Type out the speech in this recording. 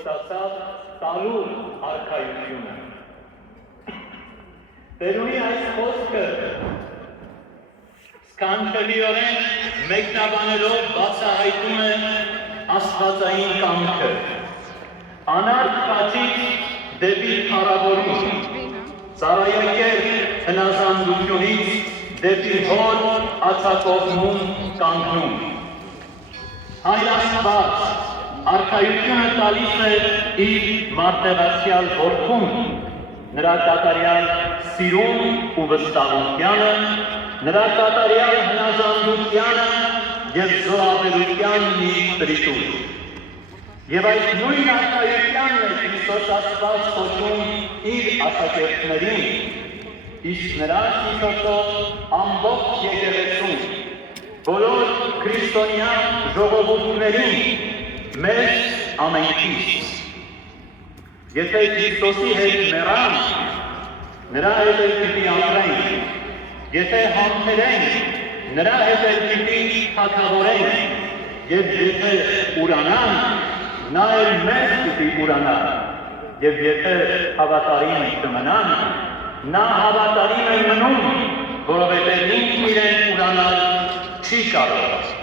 ստացավ տալու արքայությունը։ Տերունի այս խոսքը սքանչելիորեն մեկնաբանելով բացահայտում է աստվածային կամքը, անարդ խաչից դեպի փառավորում, ծառայակեր հնազանդությունից դեպի հոր ածակողմում կանգնում։ Հայր Աստված արքայությունը տալիս է իր մարտեղացյալ որդուն, նրա կատարյալ սիրուն ու վստահությանը, նրա կատարյալ հնազանդությանը և զոհաբերության մի տրիտուր։ Եվ այդ նույն արքայությանն է Քրիստոս Աստված խոչում իր աշակերտներին, իսկ նրա միջոցով ամբողջ եկեղեցուն, բոլոր քրիստոնյա ժողովուրդներին, մեզ ամենքից։ Եթե Քրիստոսի հետ մեռանք, նրա հետ էլ պիտի ապրենք, եթե համբերենք, նրա հետ էլ պիտի թագավորենք, և եթե ուրանանք, նա էլ մեզ պիտի ուրանա, և եթե հավատարիմ կմնանք, նա հավատարիմ է մնում, որովհետև ինքն իրեն ուրանալ չի կարող։